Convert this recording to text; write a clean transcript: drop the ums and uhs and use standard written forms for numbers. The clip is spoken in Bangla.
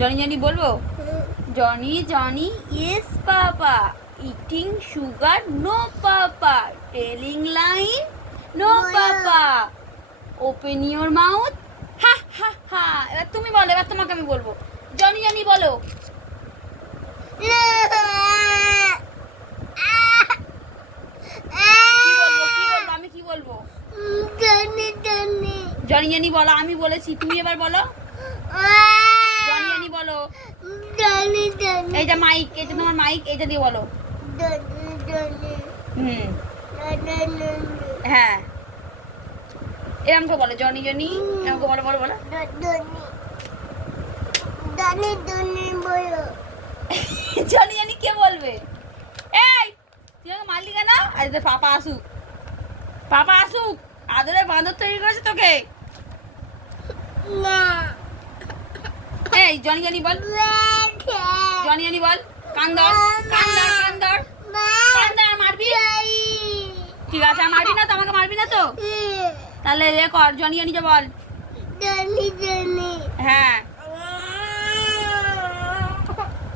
জনি জনি বলবো? Johnny Johnny yes papa, eating sugar no papa, telling lies no papa, open your mouth ha ha ha. এবার তুমি বলো, এবার তোমাকে আমি বলবো। জনি জনি বলো। কি বলবো আমি কি বলবো? জনি জনি বলো, আমি বলেছি, তুমি এবার বলো। জনি জনি বলো। এইটা মাইক, এটা তোমার মাইক, এইটা দিয়ে বলো। হ্যাঁ, এরকম করে বলো। জনি জনি এরকম করে বলো, বলো বলো। জনি জনি কে বলবে? এই তুই আমাকে মারলি কেন? আজ পাপা আসুক, পাপা আসুক, আদরে বাঁদর তৈরি করেছে তোকে। এই জনি জনি বল, জনি জনি বল। কান্দর কান্দর কান্দর কান্দর, মারবি? ঠিক আছে, মারবি না তো, আমাকে মারবি না তো? তাহলে এ কর, জনি জনি বল। হ্যাঁ।